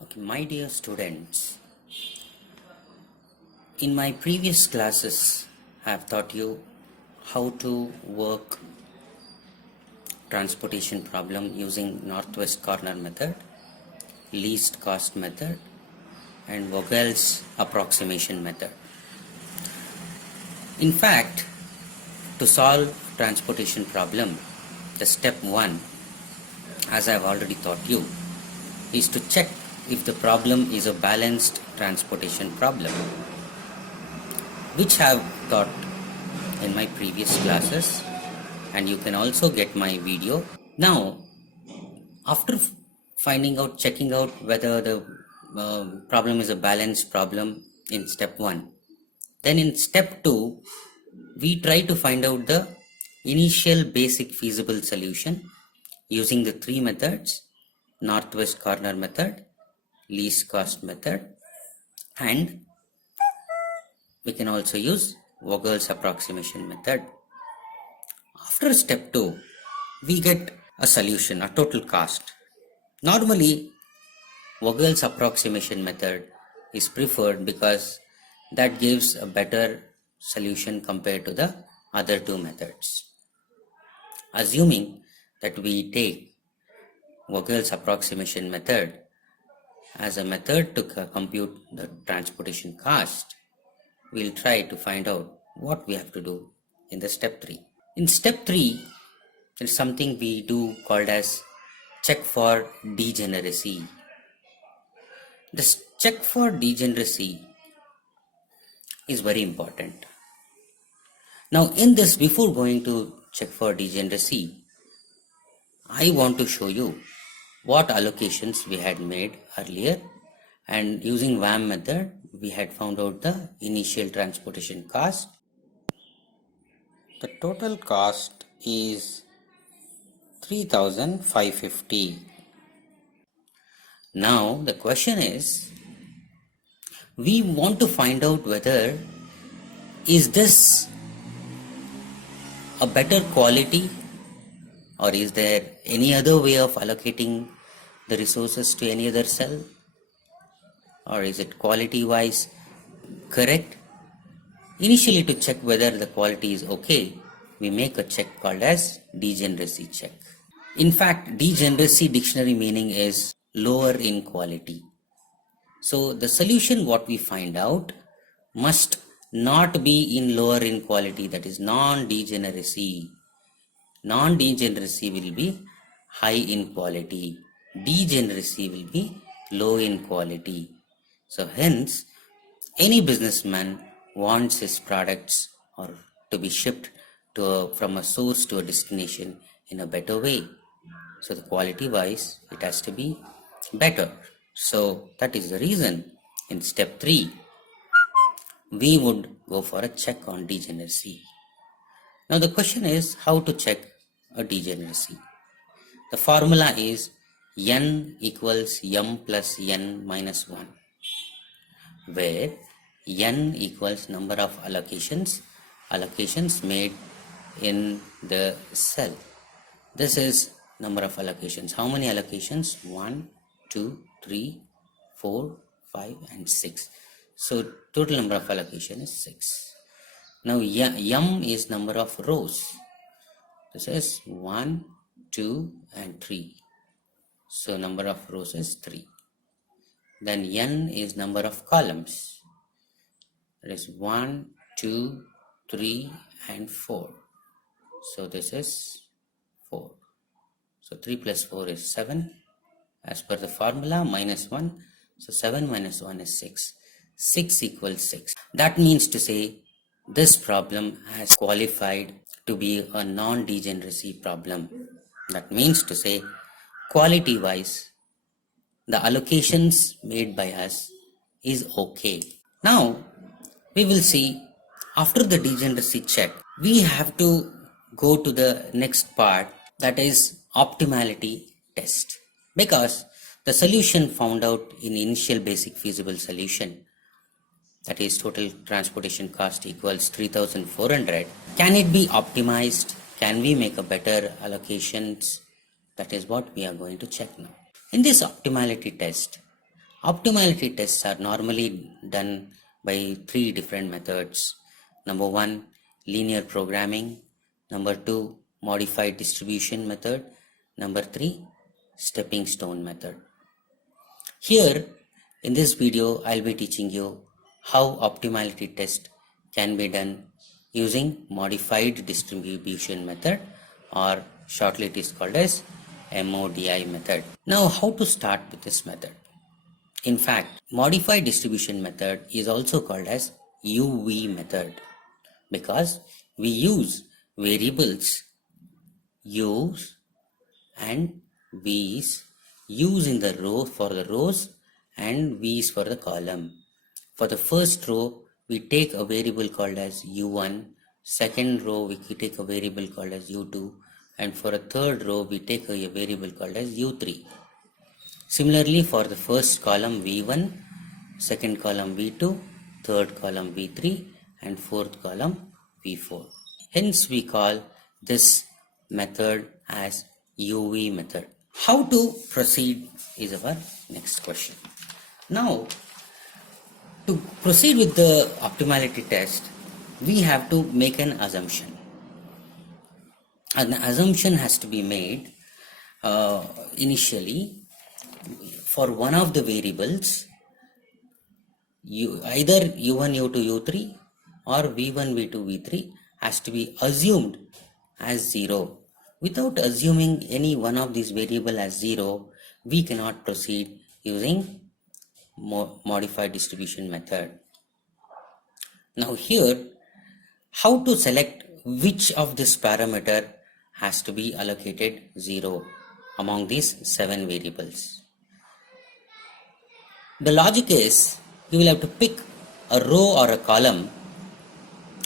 Okay, my dear students, in my previous classes, I have taught you how to work transportation problem using northwest corner method, least cost method, and Vogel's approximation method. In fact, to solve transportation problem, the step 1, as I have already taught you, is to check if the problem is a balanced transportation problem, which I have taught in my previous classes, and you can also get my video. Now, after checking out whether the problem is a balanced problem in step 1, then in step 2, we try to find out the initial basic feasible solution using the 3 methods: northwest corner method, least cost method, and we can also use Vogel's approximation method. After step 2, we get a solution, a total cost. Normally, Vogel's approximation method is preferred because that gives a better solution compared to the other 2 methods. Assuming that we take Vogel's approximation method as a method to compute the transportation cost, we'll try to find out what we have to do in the step 3. In step 3, there's something we do called as check for degeneracy. This check for degeneracy is very important. Now in this, before going to check for degeneracy, I want to show you what allocations we had made earlier, and using VAM method we had found out the initial transportation cost. The total cost is 3,550. Now the question is, we want to find out whether is this a better quality, or is there any other way of allocating the resources to any other cell, or is it quality wise correct? Initially, to check whether the quality is okay, we make a check called as degeneracy check. In fact, degeneracy dictionary meaning is lower in quality. So the solution what we find out must not be in lower in quality, that is non-degeneracy. Non-degeneracy will be high in quality. Degeneracy will be low in quality. So hence, any businessman wants his products or to be shipped from a source to a destination in a better way. So the quality wise, it has to be better. So that is the reason in step 3, we would go for a check on degeneracy. Now the question is how to check a degeneracy. The formula is n equals m plus n minus 1, where n equals number of allocations made in the cell. This is number of allocations. How many allocations? 1, 2, 3, 4, 5 and 6. So total number of allocation is 6. Now m is number of rows. This is 1, 2 and 3. So number of rows is 3. Then n is number of columns. That is 1, 2, 3 and 4. So this is 4. So 3 plus 4 is 7 as per the formula, minus 1. So 7 minus 1 is 6. 6 equals 6. That means to say this problem has qualified to be a non-degeneracy problem. That means to say quality wise, the allocations made by us is okay. Now we will see, after the degeneracy check, we have to go to the next part, that is optimality test, because the solution found out in initial basic feasible solution, that is total transportation cost equals 3,400. Can it be optimized? Can we make a better allocations? That is what we are going to check now. In this optimality test, Optimality tests are normally done by three different methods. Number one, linear programming. Number two, modified distribution method. Number three, stepping stone method. Here in this video, I'll be teaching you how optimality test can be done using modified distribution method, or shortly it is called as MODI method. Now, how to start with this method? In fact, modified distribution method is also called as UV method because we use variables U's and V's, U's in the row for the rows and V's for the column. For the first row, we take a variable called as U1, second row we take a variable called as U2, and for a third row we take a variable called as U3. Similarly, for the first column V1, second column V2, third column V3, and fourth column V4. Hence, we call this method as UV method. How to proceed is our next question. Now, to proceed with the optimality test, we have to make an assumption. An assumption has to be made initially for one of the variables, either U1, U2, U3 or V1, V2, V3 has to be assumed as 0. Without assuming any one of these variable as 0, we cannot proceed using modified distribution method. Now here, how to select which of this parameter has to be allocated 0 among these 7 variables? The logic is you will have to pick a row or a column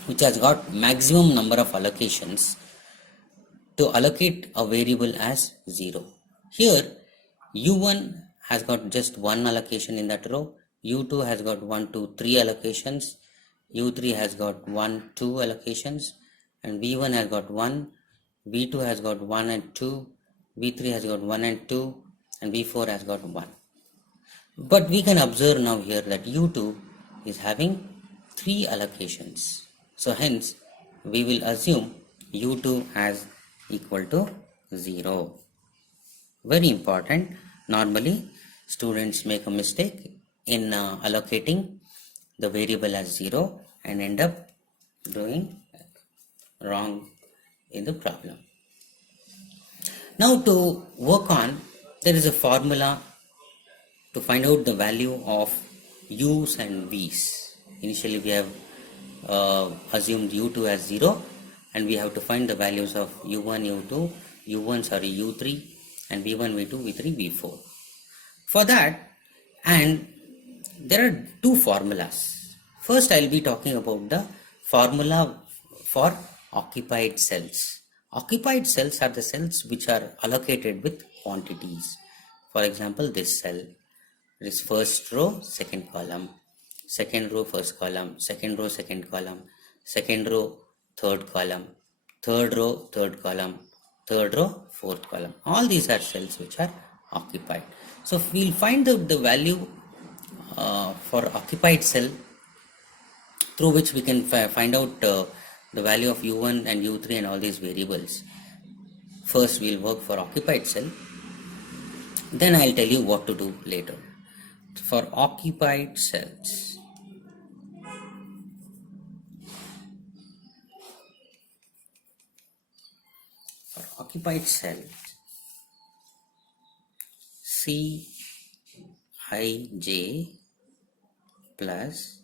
which has got maximum number of allocations to allocate a variable as 0. Here U1 has got just one allocation in that row, U2 has got 1, 2, 3 allocations, U3 has got 1, 2 allocations, and V1 has got 1, V2 has got 1 and 2, V3 has got 1 and 2, and V4 has got 1. But we can observe now here that U2 is having 3 allocations. So hence we will assume U2 as equal to 0. Very important. Normally students make a mistake in allocating the variable as 0 and end up doing wrong in the problem. Now to work on, there is a formula to find out the value of U's and V's. Initially we have assumed U2 as 0 and we have to find the values of U1, U3 and V1, V2, V3, V4. For that, and there are two formulas. First I will be talking about the formula for occupied cells. Occupied cells are the cells which are allocated with quantities. For example, this cell. It is first row, second column, second row, first column, second row, second column, second row, third column, third row, third column, third row, fourth column. All these are cells which are occupied. So we will find out the value for occupied cell through which we can find out the value of U1 and U3 and all these variables. First we will work for occupied cell, then I will tell you what to do later. For occupied cells, Cij plus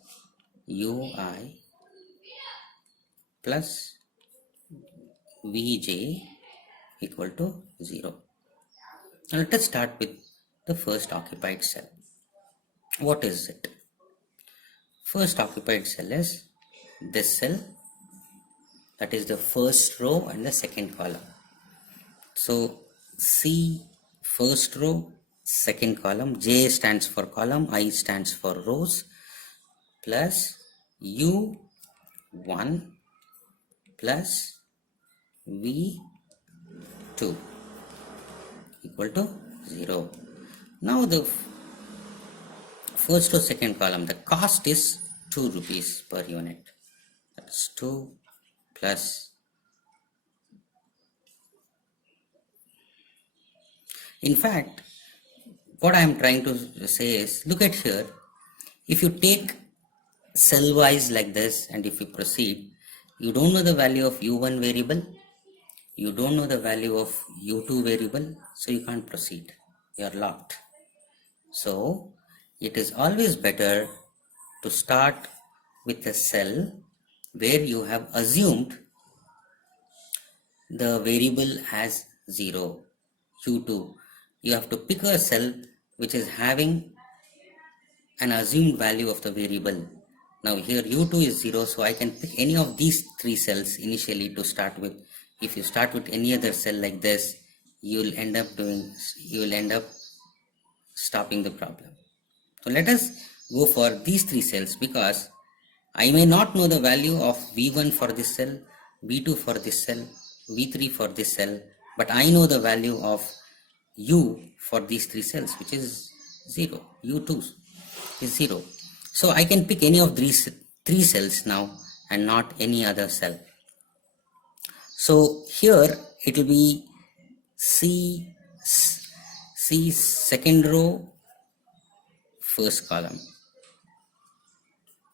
Ui plus Vj equal to 0. Now let us start with the first occupied cell. What is it? First occupied cell is this cell, that is the first row and the second column. So C first row, second column, J stands for column, I stands for rows, plus U1 plus V2 equal to 0. Now the first to second column, the cost is 2 rupees per unit. That's 2 plus. In fact, what I am trying to say is, look at here. If you take cell wise like this and if you proceed, you don't know the value of u1 variable, you don't know the value of u2 variable, so you can't proceed. You are locked. So it is always better to start with a cell where you have assumed the variable as 0, u2. You have to pick a cell which is having an assumed value of the variable. Now here u2 is 0, so I can pick any of these three cells initially to start with. If you start with any other cell like this, you will end up stopping the problem. So let us go for these three cells, because I may not know the value of v1 for this cell, v2 for this cell, v3 for this cell, but I know the value of u for these three cells, which is 0. u2 is 0. So I can pick any of these three cells now and not any other cell. So here it will be C second row first column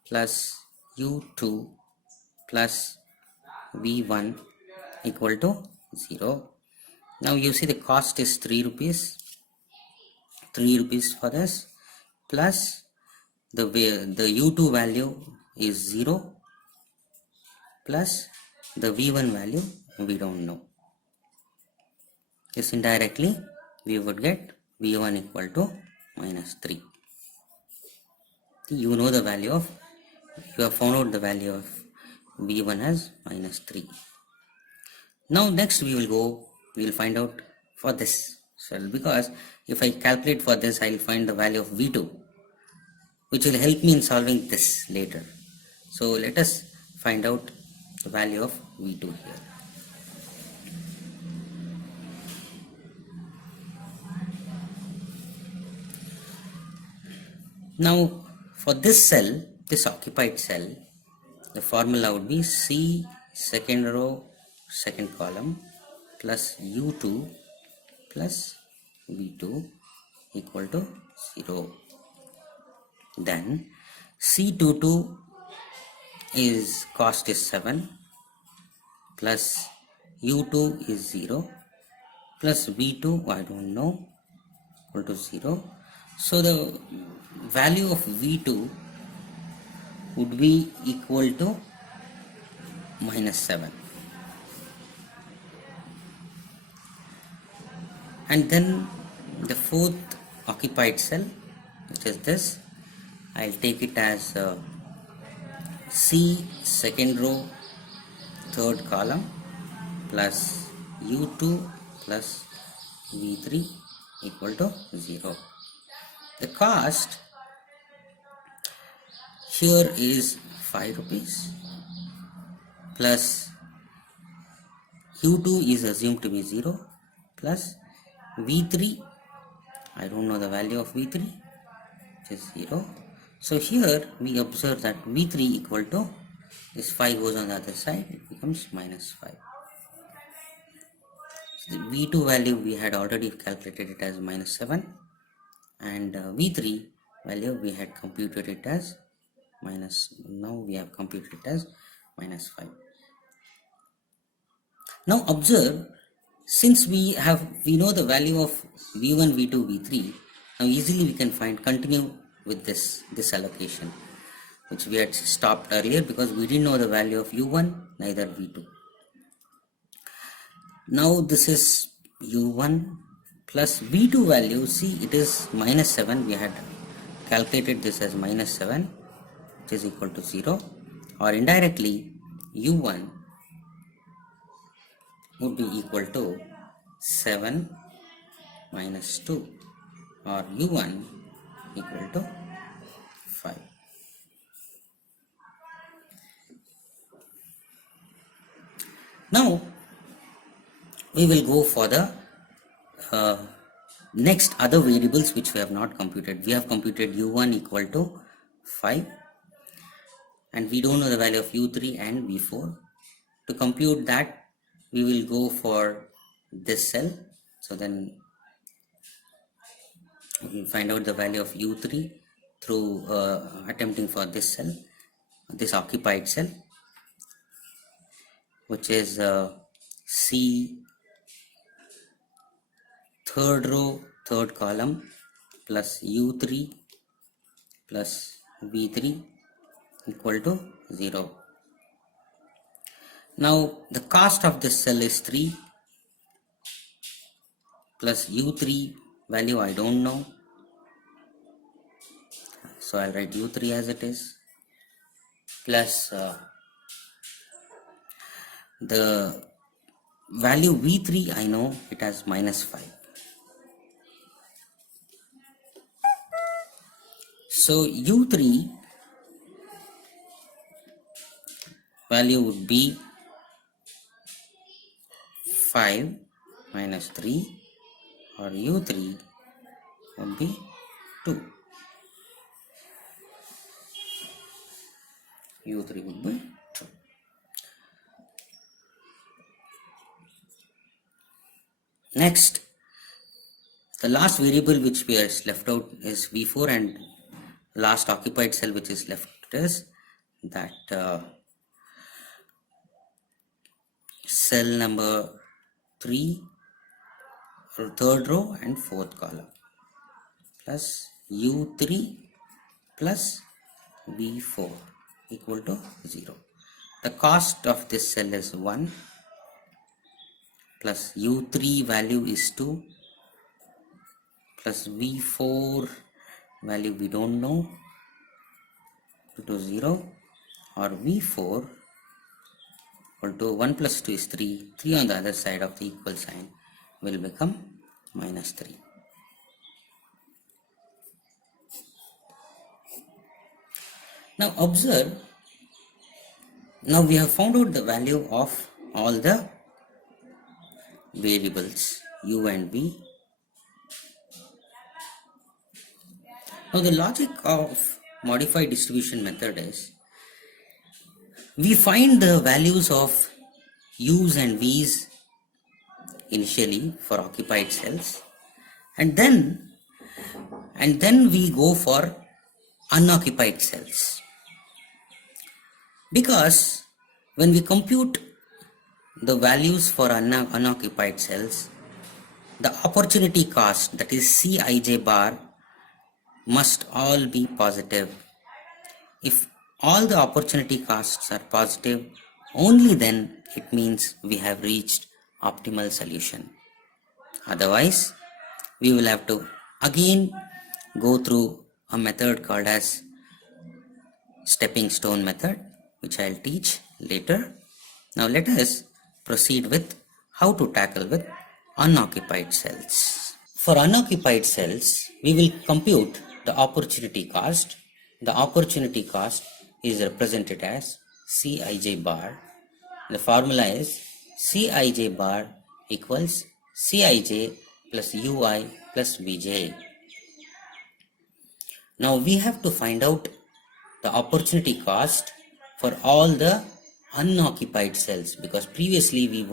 plus u2 plus v1 equal to 0. Now you see the cost is 3 rupees. 3 rupees for this, plus the u2 value is 0, plus the v1 value we don't know. This indirectly we would get v1 equal to minus 3. You know the value of, you have found out the value of v1 as minus 3. Now next we will find out for this cell, because if I calculate for this, I will find the value of v2, which will help me in solving this later. So let us find out the value of v2 here. Now for this cell, this occupied cell, the formula would be C second row second column plus u2 plus v2 equal to 0. Then C22 is cost is 7 plus u2 is 0 plus v2 I don't know equal to 0. So the value of v2 would be equal to minus 7. And then the fourth occupied cell, which is this, I'll take it as C second row third column plus u2 plus v3 equal to 0. The cost here is 5 rupees plus u2 is assumed to be 0 plus v3, I don't know the value of v3, which is 0. So here we observe that v3 equal to, this 5 goes on the other side, it becomes minus 5. So the v2 value we had already calculated it as minus 7, and v3 value we had computed it as now we have computed it as minus 5. Now observe, since we know the value of v1, v2, v3, now easily we can continue with this allocation, which we had stopped earlier because we didn't know the value of u1 neither v2. Now this is u1 plus v2 value, see it is minus 7, we had calculated this as minus 7, which is equal to 0, or indirectly u1 would be equal to 7 minus 2, or u1 equal to 5. Now we will go for the Next, other variables which we have not computed. We have computed u1 equal to 5 and we don't know the value of u3 and v4. To compute that, we will go for this cell. So then we will find out the value of u3 through attempting for this cell, this occupied cell, which is C third row third column plus u3 plus v3 equal to 0. Now the cost of this cell is 3 plus u3 value I don't know, so I'll write u3 as it is, plus the value v3 I know it has -5. So u3 value would be 5 minus 3, or u3 would be 2. u3 would be 2. Next, the last variable which we are left out is v4, and last occupied cell which is left is that cell number 3 or third row and fourth column plus u3 plus v4 equal to 0. The cost of this cell is 1 plus u3 value is 2 plus v4 value we don't know, to 0, or v4 equal to 1 plus 2 is 3, 3 on the other side of the equal sign will become -3. Now observe, now we have found out the value of all the variables u and v. Now the logic of modified distribution method is, we find the values of u's and v's initially for occupied cells, and then we go for unoccupied cells, because when we compute the values for unoccupied cells, the opportunity cost, that is Cij bar, must all be positive. If all the opportunity costs are positive, only then it means we have reached optimal solution. Otherwise, we will have to again go through a method called as stepping stone method, which I'll teach later. Now let us proceed with how to tackle with unoccupied cells. For unoccupied cells, we will compute the opportunity cost. The opportunity cost is represented as Cij bar. The formula is Cij bar equals Cij plus Ui plus Vj. Now we have to find out the opportunity cost for all the unoccupied cells, because previously we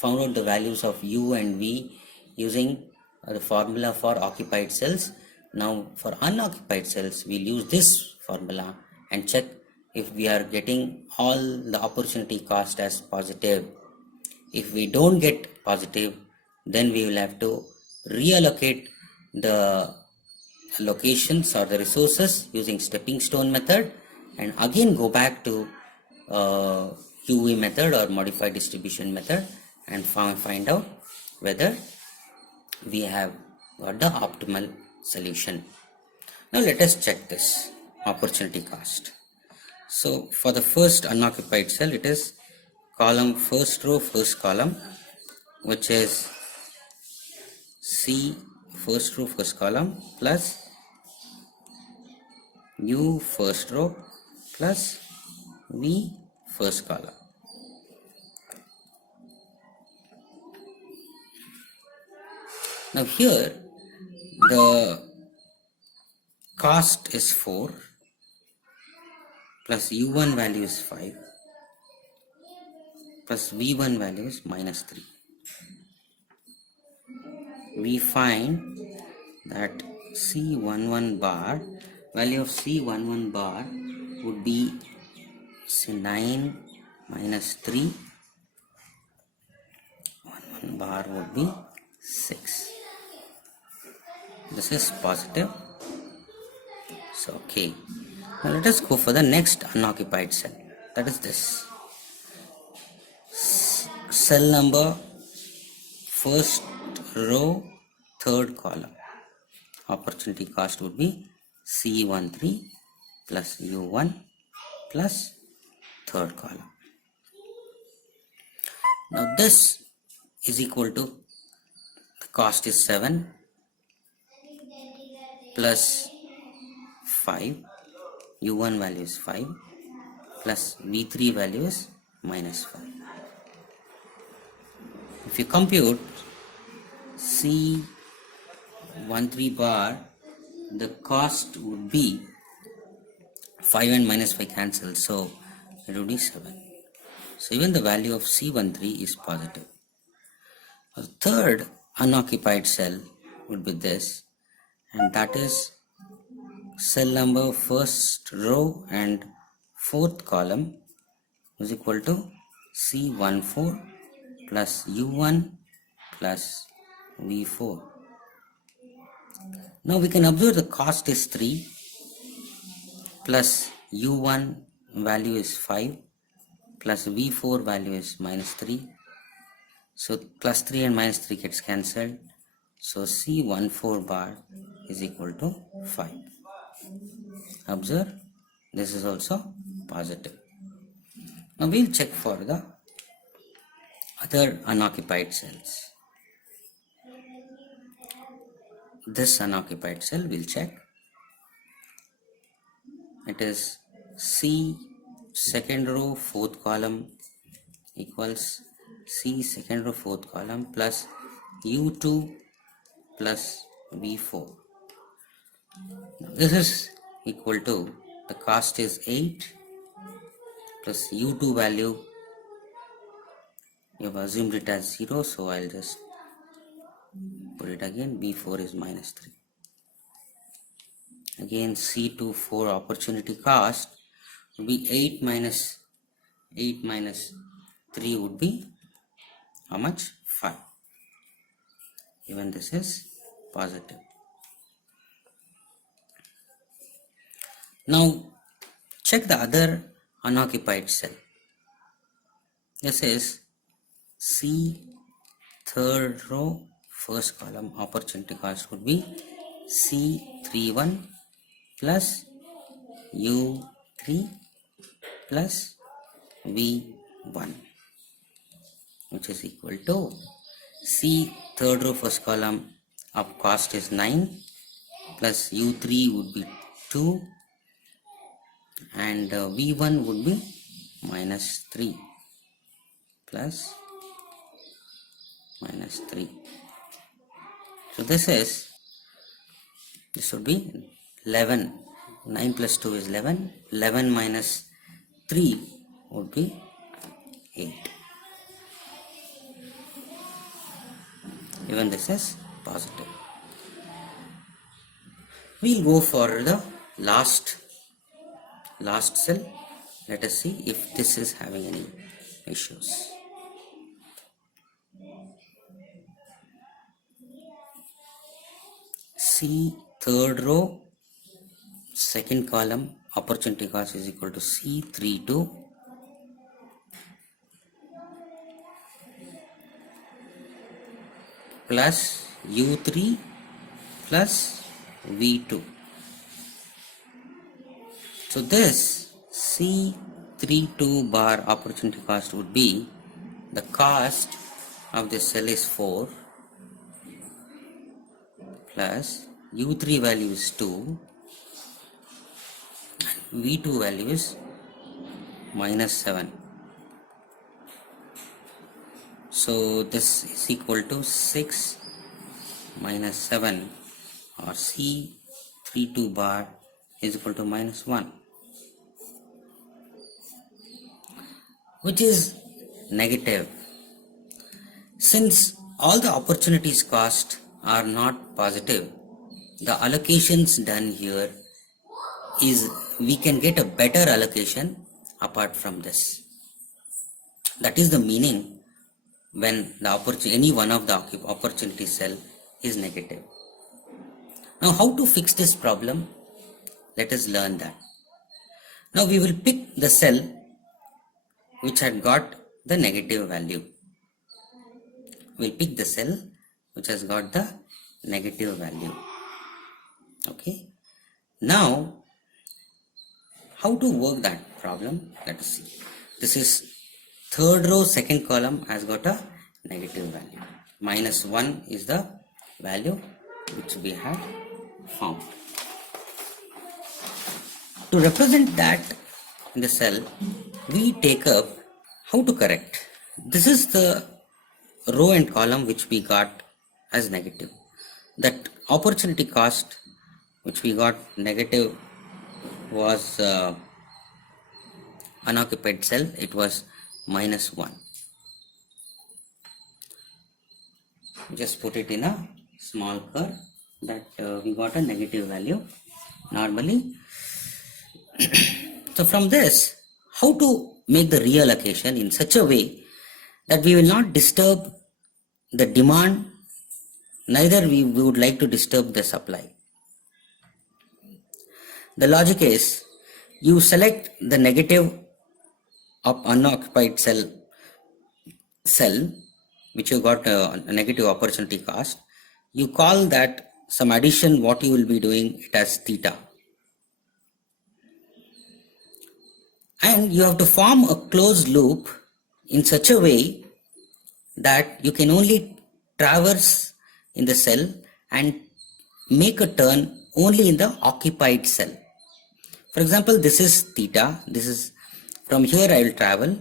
found out the values of u and v using the formula for occupied cells. Now for unoccupied cells, we'll use this formula and check if we are getting all the opportunity cost as positive. If we don't get positive, then we will have to reallocate the locations or the resources using stepping stone method, and again go back to UV method or modified distribution method and find out whether we have got the optimal solution. Now let us check this opportunity cost. So for the first unoccupied cell, it is column first row first column, which is C first row first column plus U first row plus V first column. Now here the cost is 4 plus u1 value is 5 plus v1 value is minus 3. We find that C11 bar, value of C11 bar would be say 9 minus 3, 11 bar would be 6. This is positive. So okay. Now let us go for the next unoccupied cell. That is this. Cell number, first row, third column. Opportunity cost would be C13 plus U1 plus third column. Now this is equal to, the cost is 7 plus 5, U1 value is 5 plus V3 value is minus 5. If you compute C13 bar, the cost would be 5 and minus 5 cancel, so it would be 7. So even the value of C13 is positive. The third unoccupied cell would be this, and that is cell number, first row and fourth column is equal to C14 plus U1 plus V4. Now we can observe the cost is 3 plus U1 value is 5 plus V4 value is minus 3. So plus 3 and minus 3 gets cancelled. So C14 bar is equal to 5. Observe, this is also positive. Now we'll check for the other unoccupied cells. This unoccupied cell we'll check. It is C second row fourth column equals C second row fourth column plus U2 plus V4. This is equal to, the cost is 8 plus U2 value, you have assumed it as 0, so I'll just put it again, V4 is minus 3. Again C24 opportunity cost would be 8 minus 3 would be how much? 5. Even this is positive. Now check the other unoccupied cell. This is C third row first column, opportunity cost would be C31 plus U3 plus V1, which is equal to C third row first column of cost is 9 plus U3 would be 2 and V1 would be minus 3 plus minus 3. So this would be 11. 9 plus 2 is 11. 11 minus 3 would be 8. Even this is positive. We'll go for the last cell. Let us see if this is having any issues. C third row second column, opportunity cost is equal to C32 plus U3 plus V2. So this C32 bar opportunity cost would be, the cost of this cell is 4 plus U3 value is 2 and V2 value is minus 7. So this is equal to 6 minus 7 or C32 bar is equal to minus 1, which is negative. Since all the opportunities cost are not positive, the allocations done here is we can get a better allocation apart from this. That is the meaning when the any one of the opportunity cell is negative. Now how to fix this problem? Let us learn that. Now we will pick the cell which had got the negative value. We'll pick the cell which has got the negative value. Okay. Now how to work that problem? Let us see. This is third row, second column has got a negative value. Minus 1 is the value which we have found. To represent that in the cell, we take up how to correct. This is the row and column which we got as negative. That opportunity cost which we got negative was unoccupied cell. It was minus 1. Just put it in a small curve that we got a negative value normally. So from this, how to make the reallocation in such a way that we will not disturb the demand, neither we would like to disturb the supply. The logic is you select the negative of unoccupied cell which you got a negative opportunity cost. You call that some addition, what you will be doing it as theta. And you have to form a closed loop in such a way that you can only traverse in the cell and make a turn only in the occupied cell. For example, this is theta. This is from here I will travel.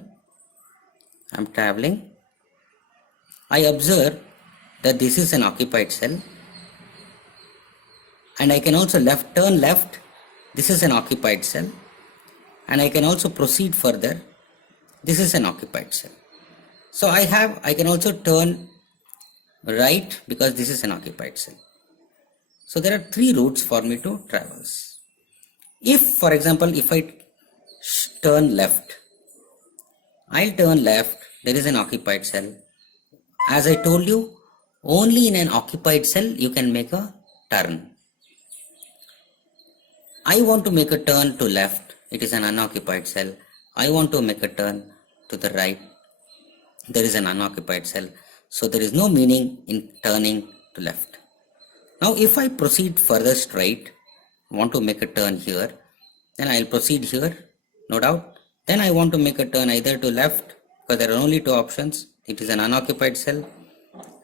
I am traveling. I observe that this is an occupied cell. And I can also turn left. This is an occupied cell. And I can also proceed further. This is an occupied cell. So I can also turn right because this is an occupied cell. So there are 3 routes for me to traverse. If, for example, if I turn left, I'll turn left, there is an occupied cell. As I told you, only in an occupied cell you can make a turn. I want to make a turn to left, it is an unoccupied cell. I want to make a turn to the right, there is an unoccupied cell. So there is no meaning in turning to left. Now if I proceed further straight, want to make a turn here, then I will proceed here, no doubt. Then I want to make a turn either to left, because there are only 2 options. It is an unoccupied cell,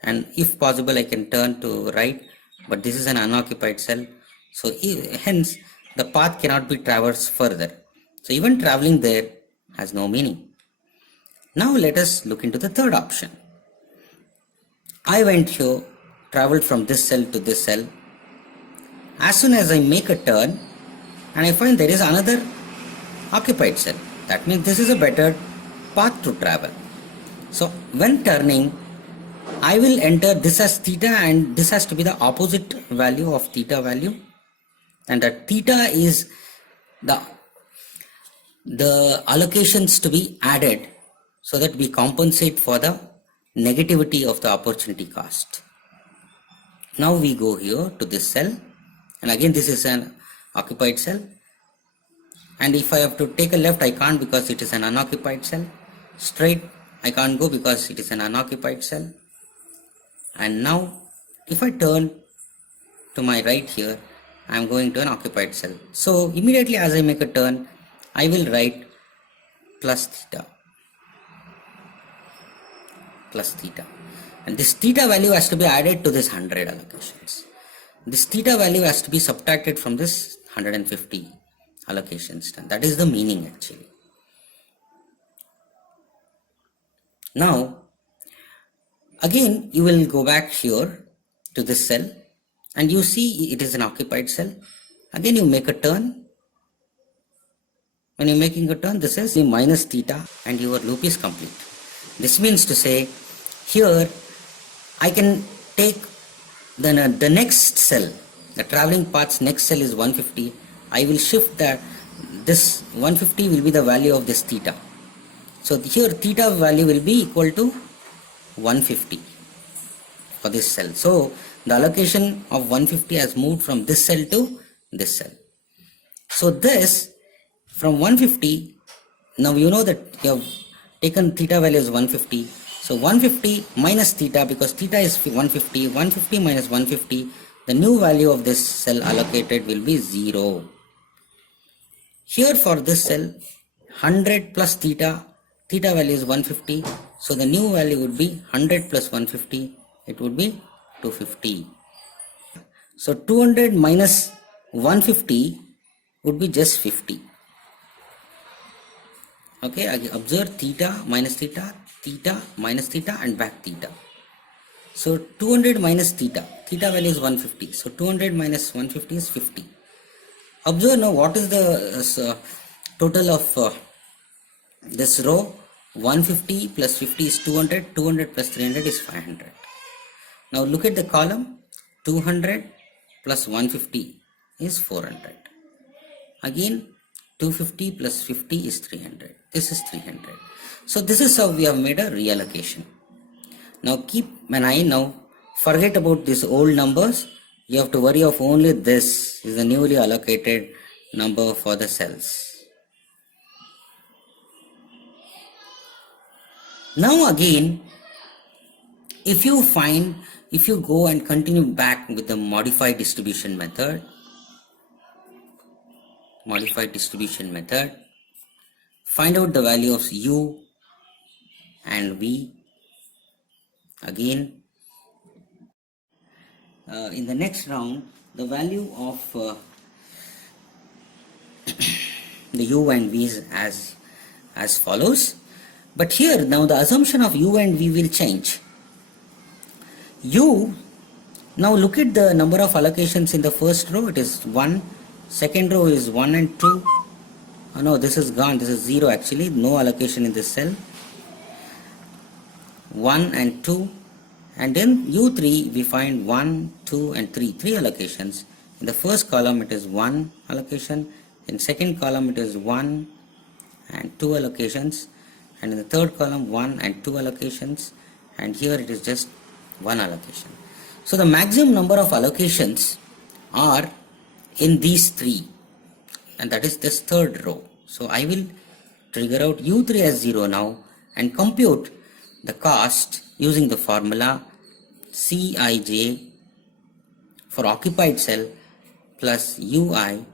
and if possible I can turn to right, but this is an unoccupied cell. So hence the path cannot be traversed further. So even traveling there has no meaning. Now let us look into the third option. I went here, traveled from this cell to this cell. As soon as I make a turn and I find there is another occupied cell, that means this is a better path to travel. So when turning, I will enter this as theta, and this has to be the opposite value of theta value, and that theta is the allocations to be added so that we compensate for the negativity of the opportunity cost. Now we go here to this cell, and again this is an occupied cell, and if I have to take a left I can't because it is an unoccupied cell. Straight I can't go because it is an unoccupied cell. And now if I turn to my right here, I am going to an occupied cell. So immediately as I make a turn, I will write plus theta. And this theta value has to be added to this 100 allocations. This theta value has to be subtracted from this 150 allocations. And that is the meaning actually. Now again you will go back here to this cell, and you see it is an occupied cell. Again you make a turn. When you're making a turn, this is the minus theta and your loop is complete. This means to say, here I can take the next cell, the traveling path's next cell is 150. I will shift that, this 150 will be the value of this theta. So here theta value will be equal to 150 for this cell. So the allocation of 150 has moved from this cell to this cell. So this from 150, now you know that you have taken theta value as 150. So 150 minus theta, because theta is 150, 150 minus 150, the new value of this cell allocated will be 0. Here for this cell, 100 plus theta, theta value is 150. So the new value would be 100 plus 150, it would be 250. So 200 minus 150 would be just 50. Okay, observe theta minus theta, theta minus theta and back theta. So 200 minus theta, theta value is 150. So 200 minus 150 is 50. Observe now what is the total of this row. 150 plus 50 is 200, 200 plus 300 is 500. Now look at the column, 200 plus 150 is 400. Again 250 plus 50 is 300. This is 300. So this is how we have made a reallocation. Now keep an eye, now forget about these old numbers. You have to worry of only this is the newly allocated number for the cells. Now again, if you go and continue back with the modified distribution method, find out the value of u and v. Again, in the next round, the value of the u and v is as follows. But here now the assumption of u and v will change. U, now look at the number of allocations in the first row, it is 1. Second row is 1 and 2. Oh no, this is gone, this is 0 actually, no allocation in this cell. 1 and 2. And in U3 we find 1, 2 and 3 allocations. In the first column it is 1 allocation, in second column it is 1 and 2 allocations, and in the third column 1 and 2 allocations, and here it is just 1 allocation. So the maximum number of allocations are in these 3, and that is this third row. So I will trigger out U3 as 0 now and compute the cost using the formula Cij for occupied cell plus Ui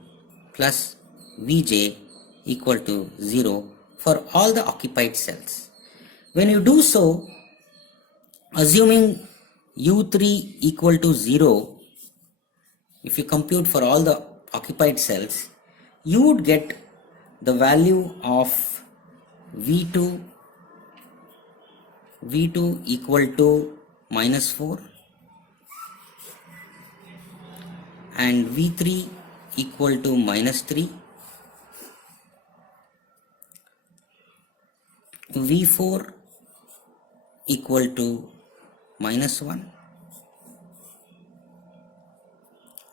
plus Vj equal to 0 for all the occupied cells. When you do so, assuming U3 equal to 0, if you compute for all the occupied cells, you would get the value of V2 equal to minus 4 and V3 equal to minus 3, V4 equal to minus 1,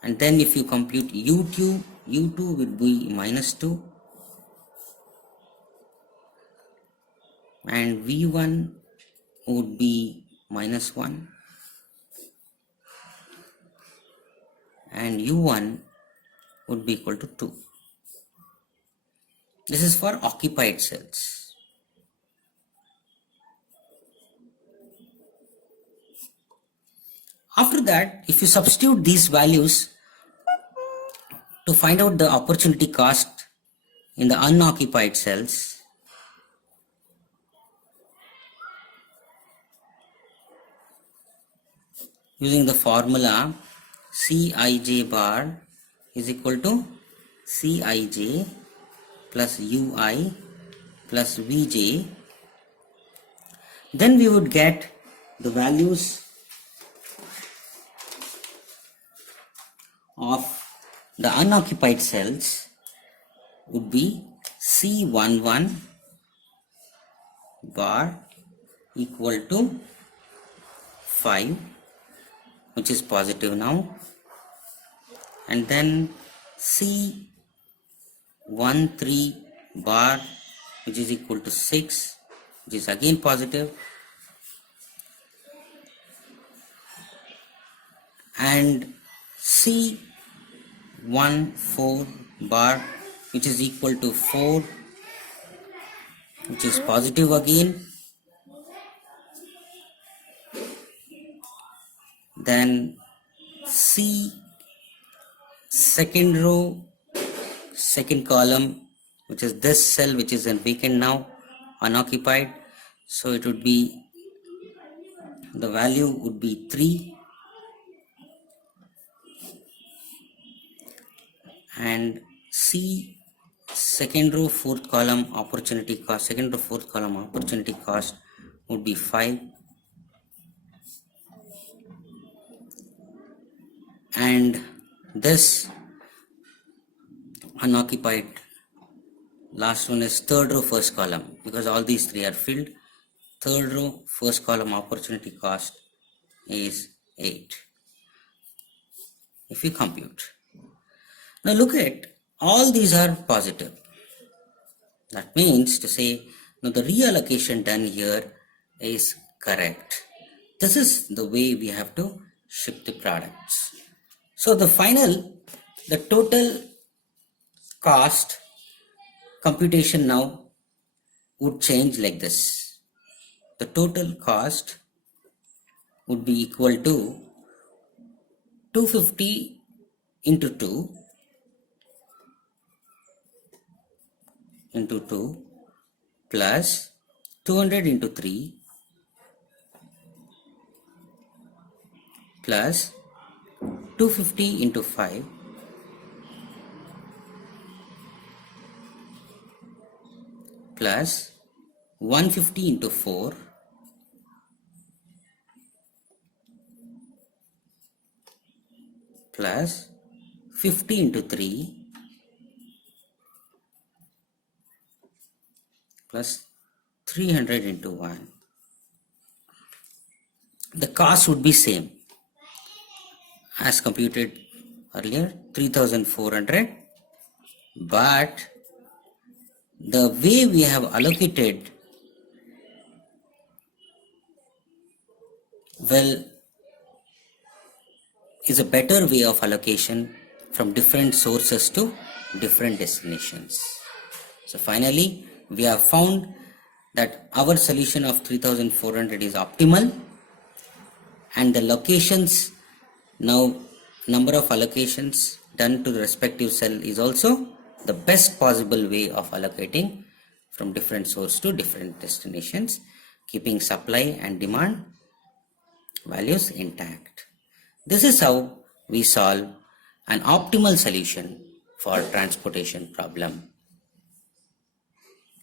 and then if you compute U2 will be minus 2 and V1 would be minus 1 and U1 would be equal to 2. This is for occupied cells. After that, if you substitute these values to find out the opportunity cost in the unoccupied cells, using the formula Cij bar is equal to Cij plus Ui plus Vj, then we would get the values of the unoccupied cells would be C11 bar equal to 5, which is positive now, and then C13 bar, which is equal to 6, which is again positive, and C14 bar, which is equal to 4, which is positive again. Then C second row, second column, which is this cell, which is in vacant now, unoccupied. So it would be, the value would be 3, and C second row, fourth column opportunity cost, second row, fourth column opportunity cost would be 5, and this unoccupied last one is third row, first column, because all these three are filled. Third row, first column opportunity cost is 8 if you compute. Now look at, all these are positive. That means to say, now the reallocation done here is correct. This is the way we have to ship the products. So the total cost computation now would change like this. The total cost would be equal to 250 into 2 into 2 plus 200 into 3 plus 250 into 5 plus 150 into 4 plus 50 into 3 plus 300 into 1. The cost would be same as computed earlier, 3400, but the way we have allocated, well, is a better way of allocation from different sources to different destinations. So finally, we have found that our solution of 3400 is optimal, and the locations, now number of allocations done to the respective cell is also the best possible way of allocating from different source to different destinations, keeping supply and demand values intact. This is how we solve an optimal solution for transportation problem.